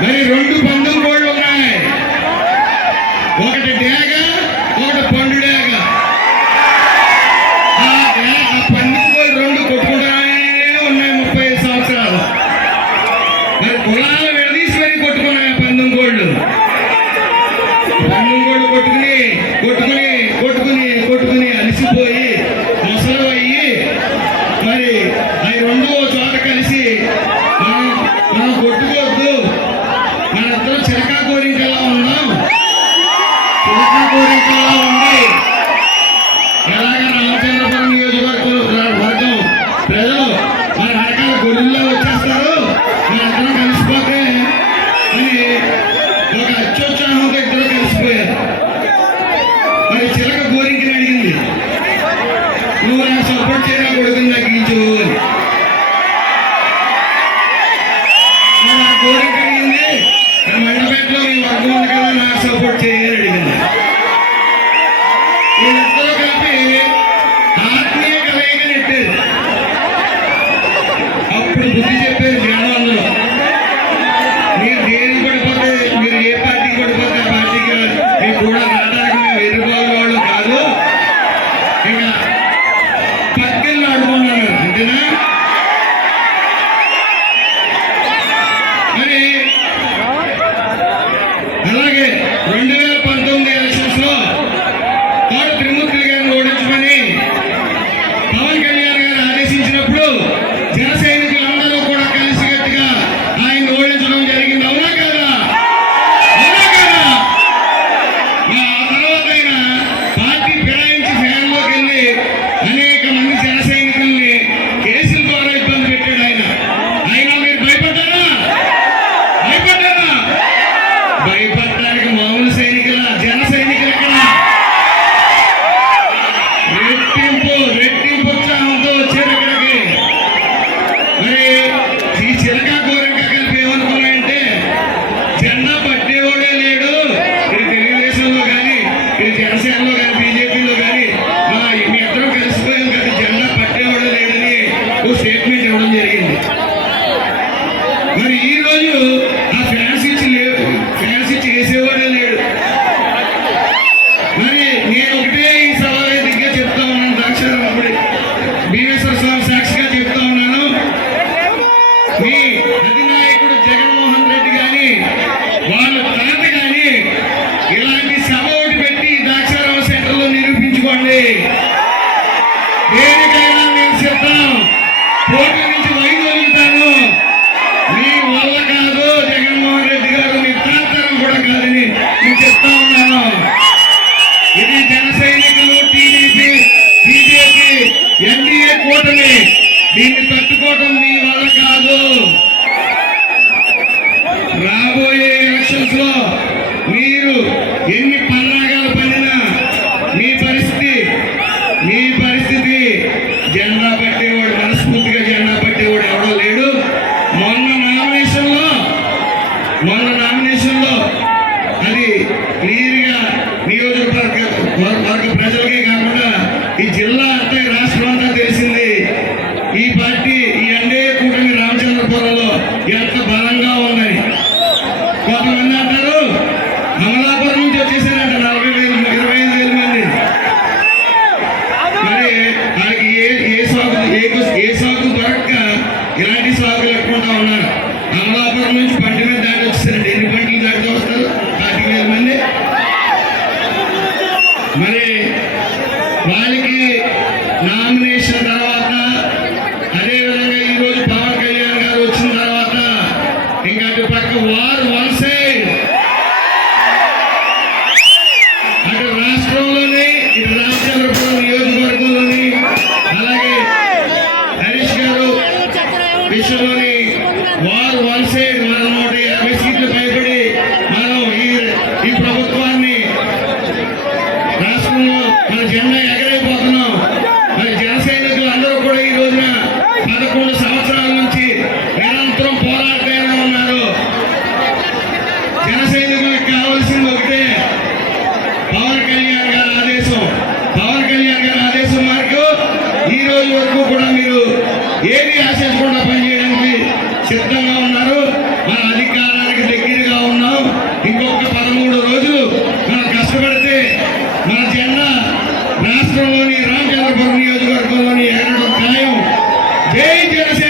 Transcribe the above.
very wrong స్థానికుల్లో ఉంది ఎలాగే రామచంద్రపురం నియోజకవర్గం వర్గం ప్రజలు మన రకాల గుడిలో వచ్చేస్తారు? మన అందరం కలిసిపోతే అని ఒక అత్యుత్తమ Amen. జనసేనలో కానీ బీజేపీలో కానీ మన మీ ఓ స్టేట్మెంట్ ఇవ్వడం జరిగింది. మరి ఈరోజు ఆ ఫ్యాన్స్ ఇచ్చి లేవు ఫ్యాన్స్ ఇచ్చి వేసేవాడే లేడు. దీన్ని తట్టుకోవడం మీ వల్ల కాదు. రాబోయే ఎలక్షన్స్లో మీరు ఎన్ని పన్నాగాలు పడినా మీ పరిస్థితి మీ పరిస్థితి జెండా పట్టేవాడు మనస్ఫూర్తిగా జెండా పట్టేవాడు ఎవడో లేడు. మొన్న నామినేషన్లో మొన్న నామినేషన్లో అది క్లియర్గా నియోజకవర్గ వర్గ ప్రజలకే కాకుండా ఈ జిల్లా అంతా వాళ్ళకి నామినేషన్ రోజు వరకు కూడా మీరు ఏది ఆశించకుండా పనిచేయడానికి సిద్ధంగా ఉన్నారు. మన అధికారానికి దగ్గరగా ఉన్నాం. ఇంకొక పదమూడు రోజులు మనం కష్టపడితే మన జెండా రాష్ట్రంలోని రామచంద్రపురం నియోజకవర్గంలోని ఎగరడం ఖాయం. జై జనసేన!